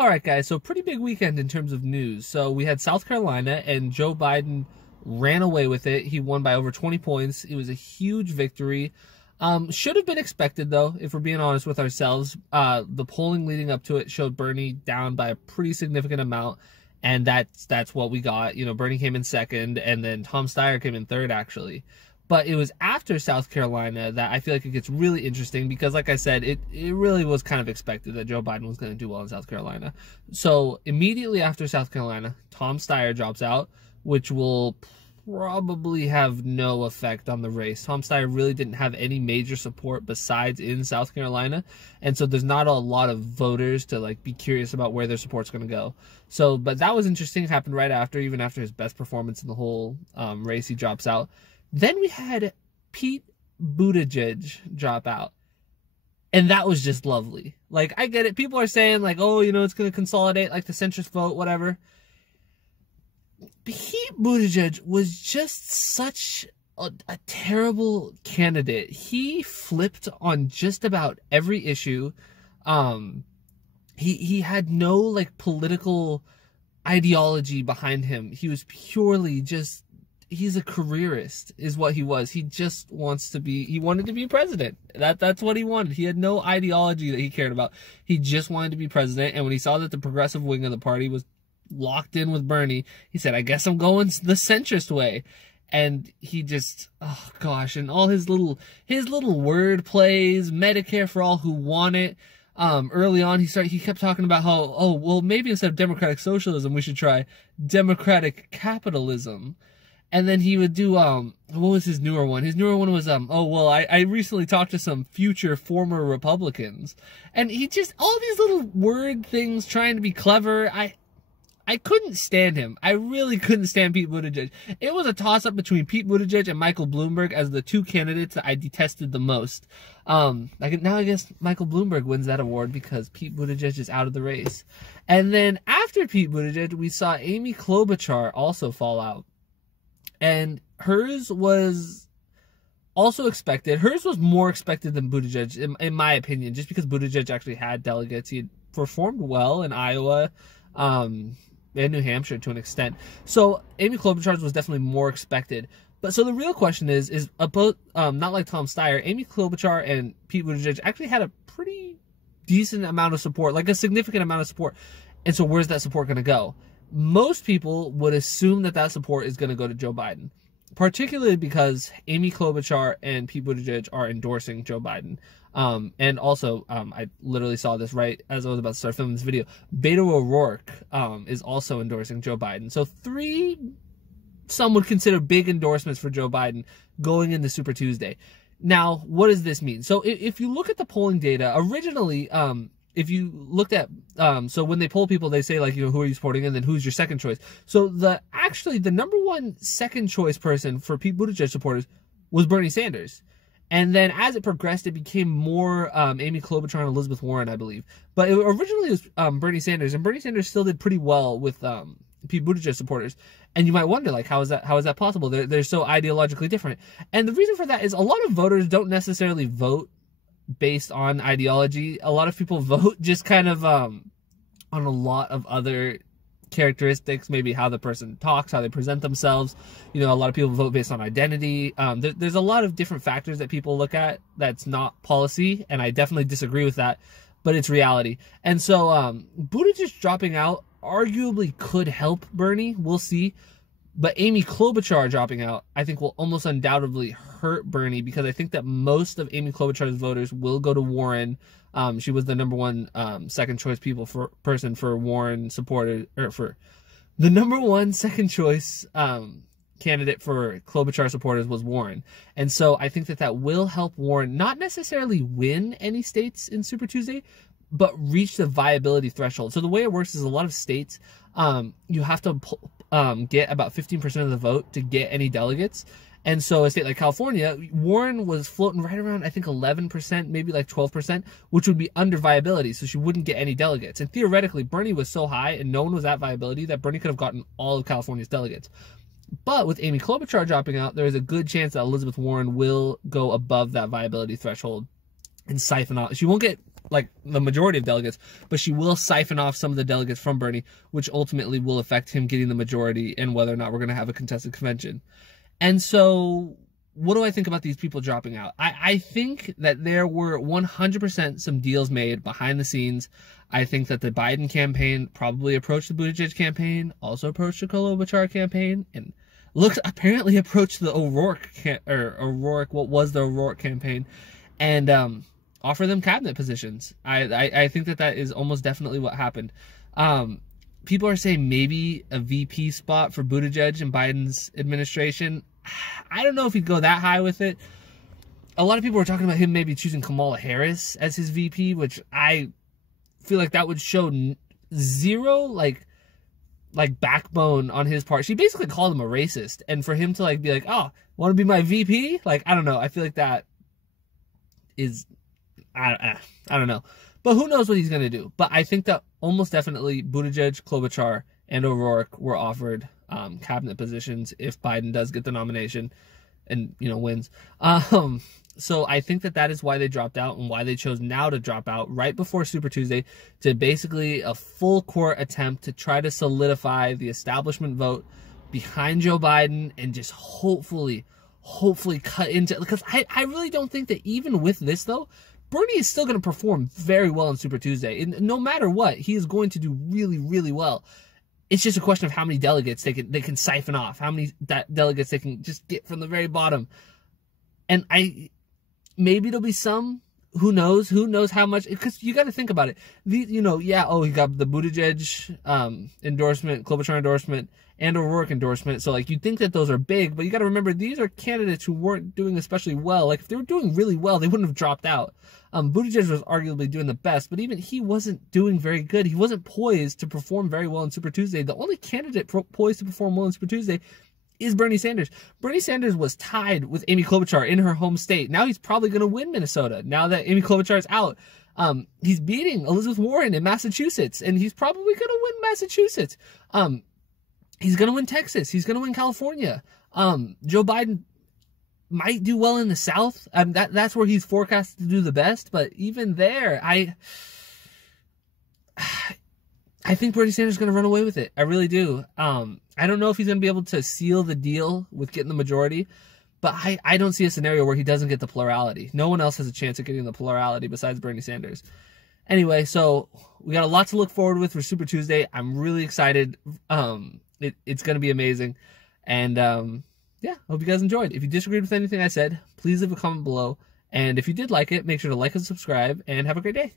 All right, guys, so pretty big weekend in terms of news. So we had South Carolina, and Joe Biden ran away with it. He won by over 20 points. It was a huge victory. Should have been expected, though, if we're being honest with ourselves. The polling leading up to it showed Bernie down by a pretty significant amount, and that's what we got. You know, Bernie came in second, and then Tom Steyer came in third, actually. But it was after South Carolina that I feel like it gets really interesting because, like I said, it really was kind of expected that Joe Biden was going to do well in South Carolina. So immediately after South Carolina, Tom Steyer drops out, which will probably have no effect on the race. Tom Steyer really didn't have any major support besides in South Carolina, and so there's not a lot of voters to like be curious about where their support's going to go. So, but that was interesting. It happened right after, even after his best performance in the whole race, he drops out. Then we had Pete Buttigieg drop out. And that was just lovely. Like, I get it. People are saying, like, oh, you know, it's going to consolidate, like, the centrist vote, whatever. Pete Buttigieg was just such a terrible candidate. He flipped on just about every issue. He had no, like, political ideology behind him. He was purely just... He's a careerist, is what he was. He just wants to be, he wanted to be president. That's what he wanted. He had no ideology that he cared about. He just wanted to be president. And when he saw that the progressive wing of the party was locked in with Bernie, he said, I guess I'm going the centrist way. And he just, oh gosh, and all his little word plays, Medicare for all who want it. Early on, he kept talking about how, oh, well, maybe instead of democratic socialism, we should try democratic capitalism. And then he would do, what was his newer one? His newer one was, oh, well, I recently talked to some future former Republicans. And he just, all these little word things trying to be clever. I couldn't stand him. I really couldn't stand Pete Buttigieg. It was a toss-up between Pete Buttigieg and Michael Bloomberg as the two candidates that I detested the most. Now I guess Michael Bloomberg wins that award because Pete Buttigieg is out of the race. And then after Pete Buttigieg, we saw Amy Klobuchar also fall out. And hers was also expected. Hers was more expected than Buttigieg, in my opinion, just because Buttigieg actually had delegates. He had performed well in Iowa and New Hampshire to an extent. So Amy Klobuchar's was definitely more expected. But so the real question is about, not like Tom Steyer, Amy Klobuchar and Pete Buttigieg actually had a pretty decent amount of support, like a significant amount of support. And so where's that support going to go? Most people would assume that support is going to go to Joe Biden, particularly because Amy Klobuchar and Pete Buttigieg are endorsing Joe Biden. And also, I literally saw this right as I was about to start filming this video. Beto O'Rourke is also endorsing Joe Biden. So some would consider big endorsements for Joe Biden going into Super Tuesday. Now, what does this mean? So if you look at the polling data, originally... if you looked at, so when they poll people, they say, like, you know, who are you supporting, and then who's your second choice. So the number one second choice person for Pete Buttigieg supporters was Bernie Sanders. And then as it progressed, it became more Amy Klobuchar and Elizabeth Warren, I believe. But originally it was Bernie Sanders, and Bernie Sanders still did pretty well with Pete Buttigieg supporters. And you might wonder, like, how is that possible? They're so ideologically different. And the reason for that is a lot of voters don't necessarily vote based on ideology. A lot of people vote just kind of on a lot of other characteristics, maybe how the person talks, how they present themselves. You know, a lot of people vote based on identity. There's a lot of different factors that people look at that's not policy, and I definitely disagree with that, but it's reality. And so Buttigieg dropping out arguably could help Bernie. We'll see. But Amy Klobuchar dropping out, I think, will almost undoubtedly hurt Bernie, because I think that most of Amy Klobuchar's voters will go to Warren. She was the number one second choice person for Warren supporters, or for the number one second choice candidate for Klobuchar supporters was Warren. And so I think that will help Warren not necessarily win any states in Super Tuesday, but reach the viability threshold. So the way it works is a lot of states, you have to get about 15% of the vote to get any delegates. And so a state like California, Warren was floating right around, I think, 11%, maybe like 12%, which would be under viability, so she wouldn't get any delegates. And theoretically, Bernie was so high and no one was at viability that Bernie could have gotten all of California's delegates. But with Amy Klobuchar dropping out, there is a good chance that Elizabeth Warren will go above that viability threshold and siphon out. She won't get like the majority of delegates, but she will siphon off some of the delegates from Bernie, which ultimately will affect him getting the majority and whether or not we're going to have a contested convention. And so what do I think about these people dropping out? I think that there were 100% some deals made behind the scenes. I think that the Biden campaign probably approached the Buttigieg campaign, also approached the Klobuchar campaign, and apparently approached the O'Rourke what was the O'Rourke campaign, and offer them cabinet positions. I think that is almost definitely what happened. People are saying maybe a VP spot for Buttigieg in Biden's administration. I don't know if he'd go that high with it. A lot of people were talking about him maybe choosing Kamala Harris as his VP, which I feel like that would show zero like backbone on his part. She basically called him a racist, and for him to like be like, "Oh, want to be my VP?" Like, I don't know. I feel like that is I don't know. But who knows what he's going to do. But I think that almost definitely Buttigieg, Klobuchar, and O'Rourke were offered cabinet positions if Biden does get the nomination and, wins. So I think that is why they dropped out and why they chose now to drop out right before Super Tuesday, to basically a full court attempt to try to solidify the establishment vote behind Joe Biden and just hopefully cut into, because I really don't think that even with this though, Bernie is still going to perform very well on Super Tuesday. And no matter what, he is going to do really, really well. It's just a question of how many delegates they can siphon off, how many delegates they can just get from the very bottom. And maybe there'll be some, who knows how much, because you got to think about it. He got the Buttigieg endorsement, Klobuchar endorsement, and O'Rourke endorsement. So like you'd think that those are big, but you got to remember these are candidates who weren't doing especially well. Like if they were doing really well, they wouldn't have dropped out. Buttigieg was arguably doing the best, but even he wasn't doing very good. He wasn't poised to perform very well on Super Tuesday. The only candidate poised to perform well on Super Tuesday is Bernie Sanders. Bernie Sanders was tied with Amy Klobuchar in her home state. Now he's probably going to win Minnesota now that Amy Klobuchar is out. He's beating Elizabeth Warren in Massachusetts, and he's probably going to win Massachusetts. He's going to win Texas. He's going to win California. Joe Biden might do well in the South. That's where he's forecast to do the best. But even there, I think Bernie Sanders is going to run away with it. I really do. I don't know if he's going to be able to seal the deal with getting the majority, but I don't see a scenario where he doesn't get the plurality. No one else has a chance of getting the plurality besides Bernie Sanders. Anyway, so we got a lot to look forward with for Super Tuesday. I'm really excited. It's going to be amazing. And yeah, hope you guys enjoyed. If you disagreed with anything I said, please leave a comment below. And if you did like it, make sure to like and subscribe, and have a great day.